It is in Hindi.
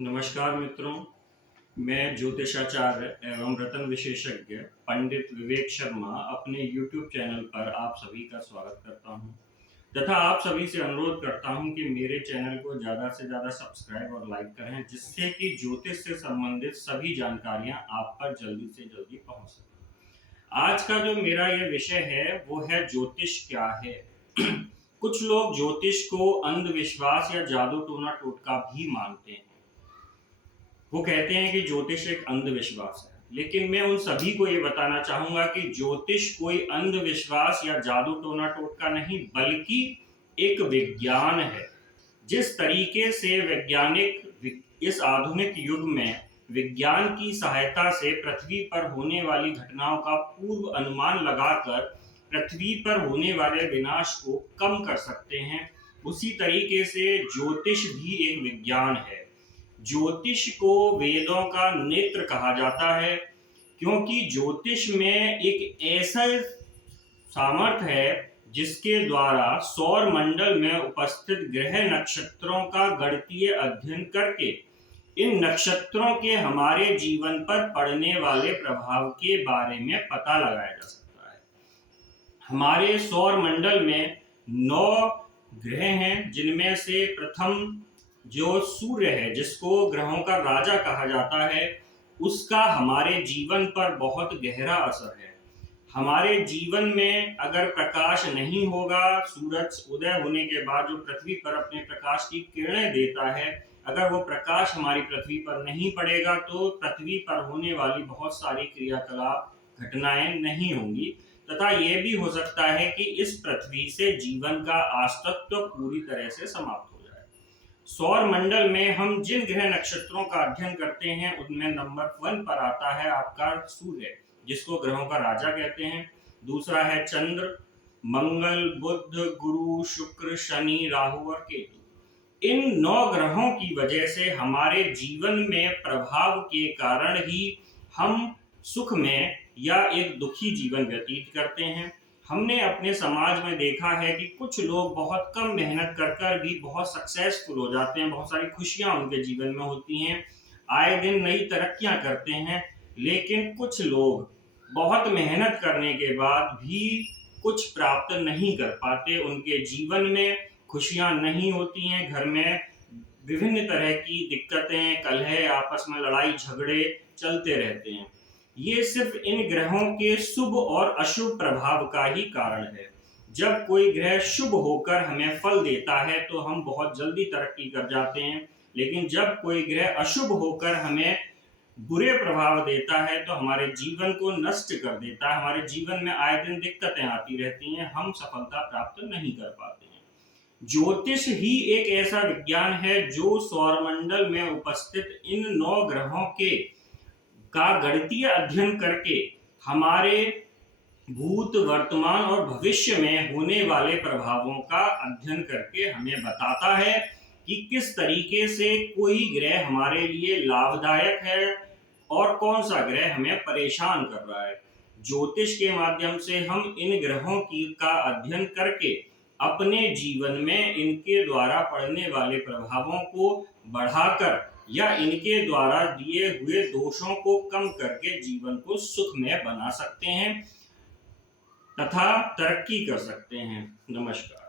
नमस्कार मित्रों, मैं ज्योतिषाचार्य एवं रत्न विशेषज्ञ पंडित विवेक शर्मा अपने YouTube चैनल पर आप सभी का स्वागत करता हूं तथा आप सभी से अनुरोध करता हूं कि मेरे चैनल को ज़्यादा से ज़्यादा सब्सक्राइब और लाइक करें, जिससे कि ज्योतिष से संबंधित सभी जानकारियां आप पर जल्दी से जल्दी पहुंच सकें। आज का जो मेरा ये विषय है वो है ज्योतिष क्या है। कुछ लोग ज्योतिष को अंधविश्वास या जादू टोना टोटका भी मानते हैं। वो कहते हैं कि ज्योतिष एक अंधविश्वास है, लेकिन मैं उन सभी को ये बताना चाहूंगा कि ज्योतिष कोई अंधविश्वास या जादू टोना टोटका नहीं, बल्कि एक विज्ञान है। जिस तरीके से वैज्ञानिक इस आधुनिक युग में विज्ञान की सहायता से पृथ्वी पर होने वाली घटनाओं का पूर्व अनुमान लगाकर पृथ्वी पर होने वाले विनाश को कम कर सकते हैं, उसी तरीके से ज्योतिष भी एक विज्ञान है। ज्योतिष को वेदों का नेत्र कहा जाता है, क्योंकि ज्योतिष में एक ऐसा सामर्थ्य है जिसके द्वारा सौर मंडल में उपस्थित ग्रह नक्षत्रों का गणितीय अध्ययन करके इन नक्षत्रों के हमारे जीवन पर पड़ने वाले प्रभाव के बारे में पता लगाया जा सकता है। हमारे सौर मंडल में 9 ग्रह हैं, जिनमें से प्रथम जो सूर्य है, जिसको ग्रहों का राजा कहा जाता है, उसका हमारे जीवन पर बहुत गहरा असर है। हमारे जीवन में अगर प्रकाश नहीं होगा, सूरज उदय होने के बाद जो पृथ्वी पर अपने प्रकाश की किरणें देता है, अगर वो प्रकाश हमारी पृथ्वी पर नहीं पड़ेगा तो पृथ्वी पर होने वाली बहुत सारी क्रियाकलाप घटनाएं नहीं होंगी, तथा ये भी हो सकता है कि इस पृथ्वी से जीवन का अस्तित्व पूरी तरह से समाप्त हो जाए। सौर मंडल में हम जिन ग्रह नक्षत्रों का अध्ययन करते हैं उनमें नंबर 1 पर आता है आपका सूर्य, जिसको ग्रहों का राजा कहते हैं। दूसरा है चंद्र, मंगल, बुध, गुरु, शुक्र, शनि, राहु और केतु। इन 9 ग्रहों की वजह से हमारे जीवन में प्रभाव के कारण ही हम सुख में या एक दुखी जीवन व्यतीत करते हैं। हमने अपने समाज में देखा है कि कुछ लोग बहुत कम मेहनत कर भी बहुत सक्सेसफुल हो जाते हैं, बहुत सारी खुशियां उनके जीवन में होती हैं, आए दिन नई तरक्कियां करते हैं। लेकिन कुछ लोग बहुत मेहनत करने के बाद भी कुछ प्राप्त नहीं कर पाते, उनके जीवन में खुशियां नहीं होती हैं, घर में विभिन्न तरह की दिक्कतें, कलह, आपस में लड़ाई झगड़े चलते रहते हैं। ये सिर्फ इन ग्रहों के शुभ और अशुभ प्रभाव का ही कारण है। जब कोई ग्रह शुभ होकर हमें फल देता है तो हम बहुत जल्दी तरक्की कर जाते हैं, लेकिन जब कोई ग्रह अशुभ होकर हमें बुरे प्रभाव देता है तो हमारे जीवन को नष्ट कर देता है, हमारे जीवन में आए दिन दिक्कतें आती रहती हैं, हम सफलता प्राप्त नहीं कर पाते हैं। ज्योतिष ही एक ऐसा विज्ञान है जो सौरमंडल में उपस्थित इन 9 ग्रहों के का गणितीय अध्ययन करके हमारे भूत, वर्तमान और भविष्य में होने वाले प्रभावों का अध्ययन करके हमें बताता है कि किस तरीके से कोई ग्रह हमारे लिए लाभदायक है और कौन सा ग्रह हमें परेशान कर रहा है। ज्योतिष के माध्यम से हम इन ग्रहों का अध्ययन करके अपने जीवन में इनके द्वारा पड़ने वाले प्रभावों को बढ़ाकर या इनके द्वारा दिए हुए दोषों को कम करके जीवन को सुखमय बना सकते हैं तथा तरक्की कर सकते हैं। नमस्कार।